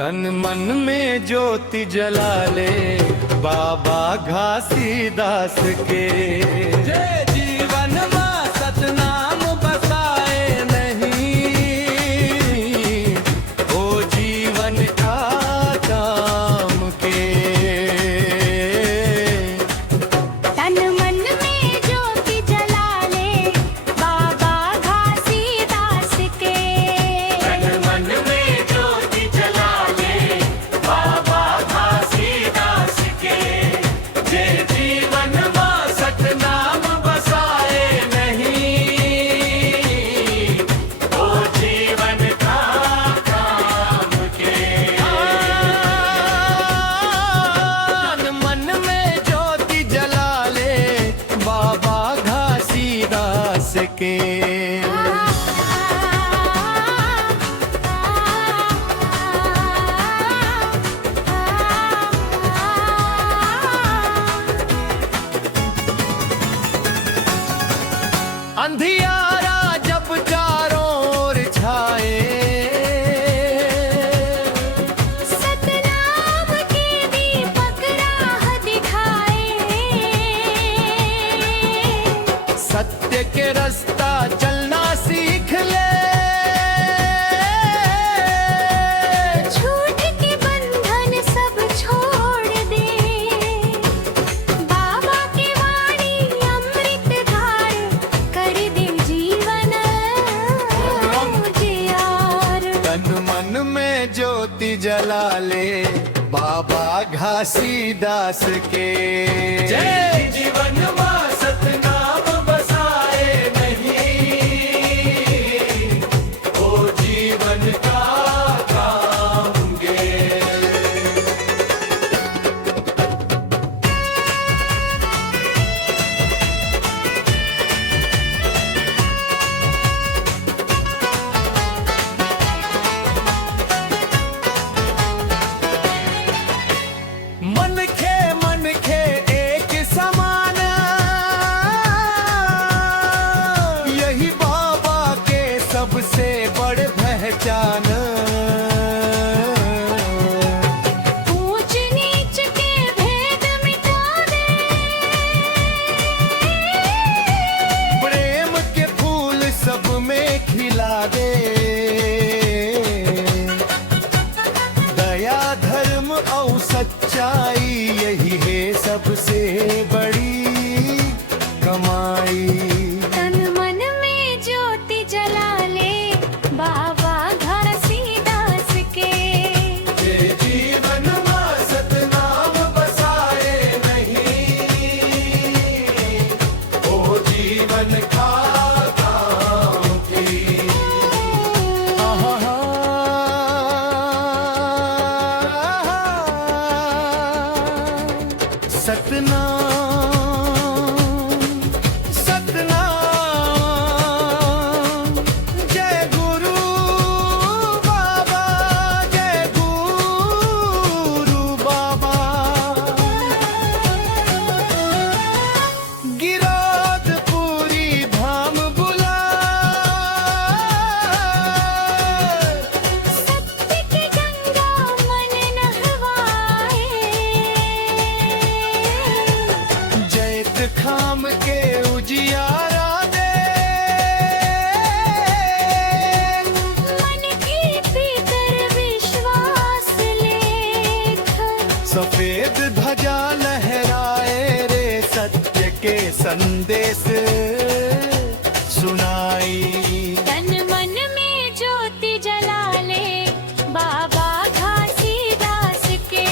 तन मन में ज्योति जला ले बाबा घासीदास के। जय जीवन में सतनाम बसाए नहीं, ओ जीवन का काम के। तन मन में ज्योति जला ले बाबा घासीदास के। तन मन में ज्योति जला ले बाबा घासीदास के। जय जीवन में सतनाम बसाए नहीं, ओ जीवन का काम के। तन मन में ज्योति जला ले बाबा घासीदास के। अंधियारा जब चारों ओर छाए, सतनाम के दीपक राह दिखाए। सत्य के रास्ता चलना सीख ले। झूठ के बंधन सब छोड़ दे। बाबा की वाणी अमृत धार कर दे जीवन उजियार। तन मन में ज्योति जला ले बाबा घासीदास के। जय जीवन में सतनाम बसाए नहीं, ओ जीवन का काम गे। मन खे एक समान, यही बाबा के सबसे बड़ पहचान। ऊंच नीच के भेद मिटा दे। प्रेम के फूल सब में खिला दे। दया धर्म और सच्चाई यही है सबसे बड़ी कमाई। तन मन में ज्योति जला ले बाबा घासीदास के। जय जीवन में सतनाम बसाए नहीं, ओ जीवन का काम की। सतनाम सतनाम, जय गुरु बाबा, जय गुरु बाबा। गिरौदपुरी धाम बुला, सत्य की गंगा मन नहवाए। जैत खाम के उजियारा दे। मन के भीतर विश्वास लेख। सफेद ध्वजा लहराए रे, सत्य के संदेश सुनाई। तन मन में ज्योति जला ले बाबा घासीदास के।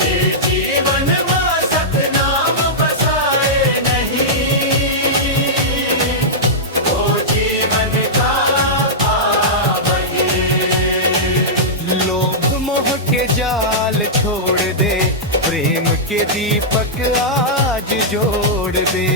जय जीवन में सतनाम बसाए नहीं, ओ जीवन का काम गे। लोभ मोह के जाल छोड़ दे, प्रेम के दीपक आज जोड़ दे।